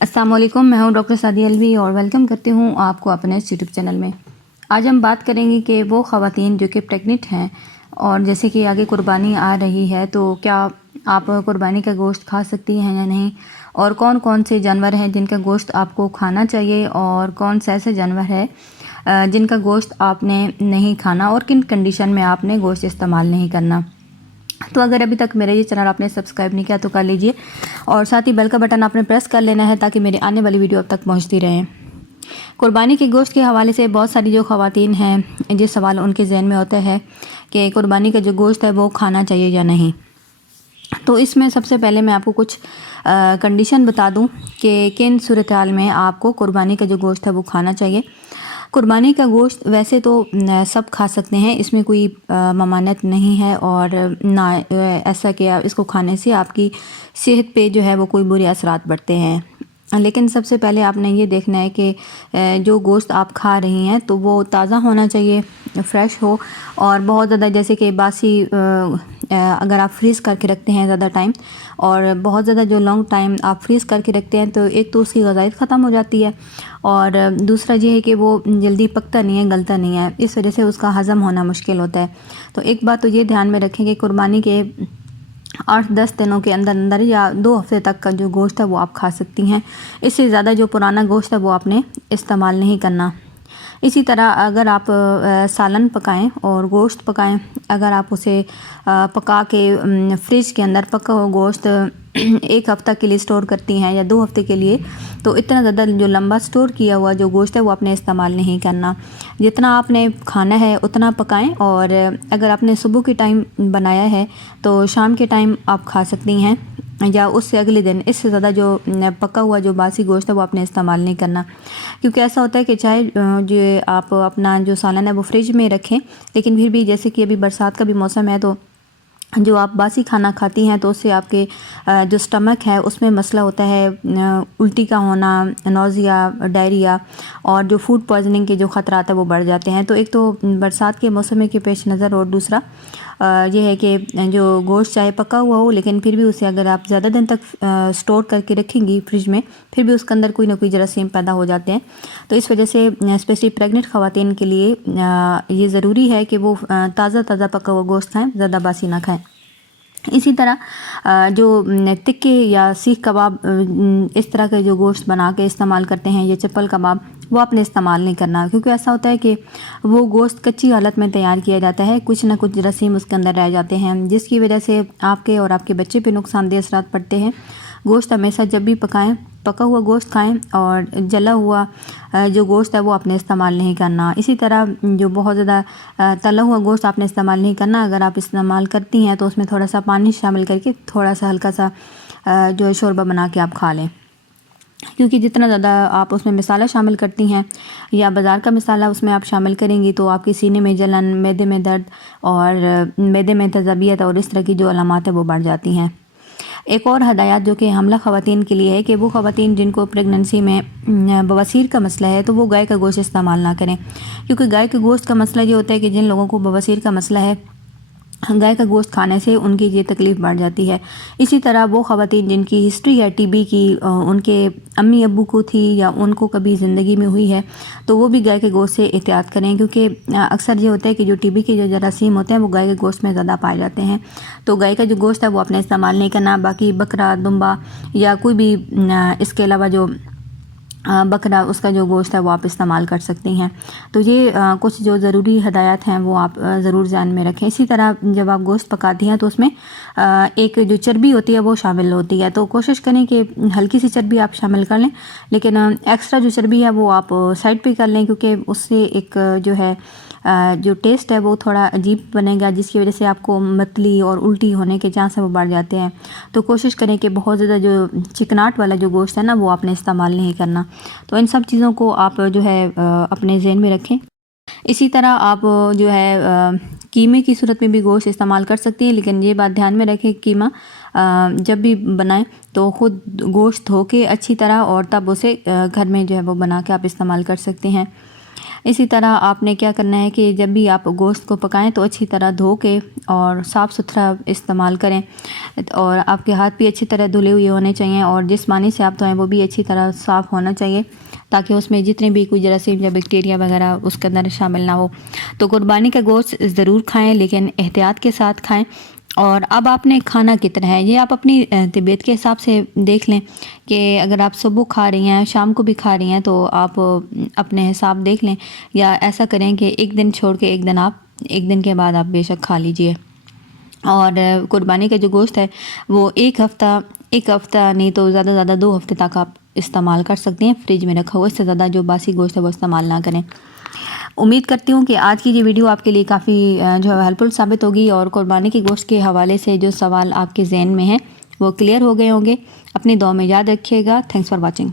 अस्सलाम वालेकुम, मैं हूं डॉक्टर सादिया अलवी और वेलकम करती हूं आपको अपने इस यूट्यूब चैनल में। आज हम बात करेंगे कि वो ख़वातीन जो कि प्रेग्नेंट हैं और जैसे कि आगे कुर्बानी आ रही है तो क्या आप कुर्बानी का गोश्त खा सकती हैं या नहीं, और कौन कौन से जानवर हैं जिनका गोश्त आपको खाना चाहिए और कौन से ऐसे जानवर है जिनका गोश्त आपने नहीं खाना और किन कंडीशन में आपने गोश्त इस्तेमाल नहीं करना। तो अगर अभी तक मेरा ये चैनल आपने सब्सक्राइब नहीं किया तो कर लीजिए और साथ ही बेल का बटन आपने प्रेस कर लेना है ताकि मेरी आने वाली वीडियो अब तक पहुंचती रहे। कुर्बानी के गोश्त के हवाले से बहुत सारी जो ख़वातीन हैं जिस सवाल उनके जहन में होता है कि कुर्बानी का जो गोश्त है वो खाना चाहिए या नहीं। तो इसमें सबसे पहले मैं आपको कुछ कंडीशन बता दूं कि किन सूरत हाल में आपको कुर्बानी का जो गोश्त है वो खाना चाहिए। कुर्बानी का गोश्त वैसे तो सब खा सकते हैं, इसमें कोई ममानियत नहीं है और ना ऐसा कि इसको खाने से आपकी सेहत पे जो है वो कोई बुरे असरात पड़ते हैं। लेकिन सबसे पहले आपने ये देखना है कि जो गोश्त आप खा रही हैं तो वो ताज़ा होना चाहिए, फ़्रेश हो, और बहुत ज़्यादा जैसे कि बासी अगर आप फ्रीज़ करके रखते हैं ज़्यादा टाइम और बहुत ज़्यादा जो लॉन्ग टाइम आप फ्रीज़ करके रखते हैं तो एक तो उसकी ग़ज़ाइयत ख़त्म हो जाती है और दूसरा ये है कि वो जल्दी पकता नहीं है, गलता नहीं है, इस वजह से उसका हज़म होना मुश्किल होता है। तो एक बात तो ये ध्यान में रखें कि कुर्बानी के 8-10 दिनों के अंदर अंदर या 2 हफ्ते तक का जो गोश्त है वो आप खा सकती हैं। इससे ज़्यादा जो पुराना गोश्त है वो आपने इस्तेमाल नहीं करना। इसी तरह अगर आप सालन पकाएं और गोश्त पकाएं, अगर आप उसे पका के फ्रिज के अंदर पका हुआ गोश्त 1 हफ़्ता के लिए स्टोर करती हैं या 2 हफ्ते के लिए, तो इतना ज़्यादा जो लंबा स्टोर किया हुआ जो गोश्त है वो आपने इस्तेमाल नहीं करना। जितना आपने खाना है उतना पकाएं और अगर आपने सुबह के टाइम बनाया है तो शाम के टाइम आप खा सकती हैं या उससे अगले दिन। इससे ज़्यादा जो पका हुआ जो बासी गोश्त है वो आपने इस्तेमाल नहीं करना, क्योंकि ऐसा होता है कि चाहे जो आप अपना जो सालन है वो फ्रिज में रखें लेकिन फिर भी जैसे कि अभी बरसात का भी मौसम है तो जो आप बासी खाना खाती हैं तो उससे आपके जो स्टमक है उसमें मसला होता है, उल्टी का होना, नौज़िया, डायरिया और जो फूड पॉइजनिंग के जो ख़तरात है वो बढ़ जाते हैं। तो एक तो बरसात के मौसम के पेश नज़र और दूसरा ये है कि जो गोश्त चाहे पका हुआ हो लेकिन फिर भी उसे अगर आप ज़्यादा दिन तक स्टोर करके रखेंगी फ्रिज में फिर भी उसके अंदर कोई ना कोई जरासीम पैदा हो जाते हैं। तो इस वजह से स्पेशली प्रेग्नेंट ख़वातीन के लिए ये ज़रूरी है कि वो ताज़ा पका हुआ गोश्त खाएँ, ज़्यादा बासी ना खाएँ। इसी तरह जो टिक्के या सीख कबाब इस तरह के जो गोश्त बना के इस्तेमाल करते हैं या चप्पल कबाब, वो आपने इस्तेमाल नहीं करना, क्योंकि ऐसा होता है कि वो गोश्त कच्ची हालत में तैयार किया जाता है, कुछ ना कुछ जरासीम उसके अंदर रह जाते हैं जिसकी वजह से आपके और आपके बच्चे पे नुकसानदेह असरात पड़ते हैं। गोश्त हमेशा जब भी पकाएं पका हुआ गोश्त खाएं और जला हुआ जो गोश्त है वो आपने इस्तेमाल नहीं करना। इसी तरह जो बहुत ज़्यादा तला हुआ गोश्त आपने इस्तेमाल नहीं करना। अगर आप इस्तेमाल करती हैं तो उसमें थोड़ा सा पानी शामिल करके थोड़ा सा हल्का सा जो है शोरबा बना के आप खा लें, क्योंकि जितना ज़्यादा आप उसमें मसाला शामिल करती हैं या बाज़ार का मसाला उसमें आप शामिल करेंगी तो आपके सीने में जलन, मैदे में दर्द और मैदे में तज़ाबियत और इस तरह की जो अलामात है वो बढ़ जाती हैं। एक और हदायत जो कि हमला ख़वातीन के लिए है कि वो ख़वातीन जिनको प्रेगनेंसी में बवासीर का मसला है तो वो गाय का गोश्त इस्तेमाल ना करें, क्योंकि गाय के गोश्त का मसला ये होता है कि जिन लोगों को बवासीर का मसला है गाय का गोश्त खाने से उनकी ये तकलीफ़ बढ़ जाती है। इसी तरह वो ख़वातीन जिनकी हिस्ट्री है टीबी की, उनके अम्मी अब्बू को थी या उनको कभी ज़िंदगी में हुई है तो वो भी गाय के गोश्त से एहतियात करें, क्योंकि अक्सर ये होता है कि जो टीबी के जो जरासीम होते हैं वो गाय के गोश्त में ज़्यादा पाए जाते हैं। तो गाय का जो गोश्त है वो आपने इस्तेमाल नहीं करना। बाकी बकरा, दुम्बा या कोई भी इसके अलावा जो बकरा उसका जो गोश्त है वो आप इस्तेमाल कर सकती हैं। तो ये कुछ जो ज़रूरी हदायत हैं वो आप ज़रूर ध्यान में रखें। इसी तरह जब आप गोश्त पकाती हैं तो उसमें एक जो चर्बी होती है वो शामिल होती है, तो कोशिश करें कि हल्की सी चर्बी आप शामिल कर लें, लेकिन एक्स्ट्रा जो चर्बी है वो आप साइड पे कर लें, क्योंकि उससे एक जो है जो टेस्ट है वो थोड़ा अजीब बनेगा जिसकी वजह से आपको मतली और उल्टी होने के चांस है वो बढ़ जाते हैं। तो कोशिश करें कि बहुत ज़्यादा जो चिकनाट वाला जो गोश्त है ना वो आपने इस्तेमाल नहीं करना। तो इन सब चीज़ों को आप जो है अपने ज़हन में रखें। इसी तरह आप जो है कीमे की सूरत में भी गोश्त इस्तेमाल कर सकती हैं, लेकिन ये बात ध्यान में रखें कीमा जब भी बनाएं तो ख़ुद गोश्त धो के अच्छी तरह और तब उसे घर में जो है वो बना के आप इस्तेमाल कर सकते हैं। اسی طرح آپ نے کیا کرنا ہے کہ جب بھی آپ گوشت کو پکائیں تو اچھی طرح دھو کے اور صاف ستھرا استعمال کریں، اور آپ کے ہاتھ بھی اچھی طرح دھلے ہوئے ہونے چاہیے، اور جس پانی سے آپ دھوئیں وہ بھی اچھی طرح صاف ہونا چاہیے تاکہ اس میں جتنے بھی کوئی جراثیم یا بیکٹیریا وغیرہ اس کے اندر شامل نہ ہو۔ تو قربانی کا گوشت ضرور کھائیں لیکن احتیاط کے ساتھ کھائیں۔ اور اب آپ نے کھانا کتنا ہے یہ آپ اپنی طبیعت کے حساب سے دیکھ لیں کہ اگر آپ صبح کھا رہی ہیں، شام کو بھی کھا رہی ہیں، تو آپ اپنے حساب دیکھ لیں، یا ایسا کریں کہ ایک دن چھوڑ کے ایک دن کے بعد آپ بے شک کھا لیجئے۔ اور قربانی کا جو گوشت ہے وہ ایک ہفتہ نہیں تو زیادہ سے زیادہ 2 ہفتے تک آپ استعمال کر سکتے ہیں فریج میں رکھا ہوا، اس سے زیادہ جو باسی گوشت ہے وہ استعمال نہ کریں۔ امید کرتی ہوں کہ آج کی یہ ویڈیو آپ کے لیے کافی ہیلپ فل ثابت ہوگی، اور قربانی کے گوشت کے حوالے سے جو سوال آپ کے ذہن میں ہیں وہ کلیئر ہو گئے ہوں گے۔ اپنی دعا میں یاد رکھیے گا۔ Thanks for watching.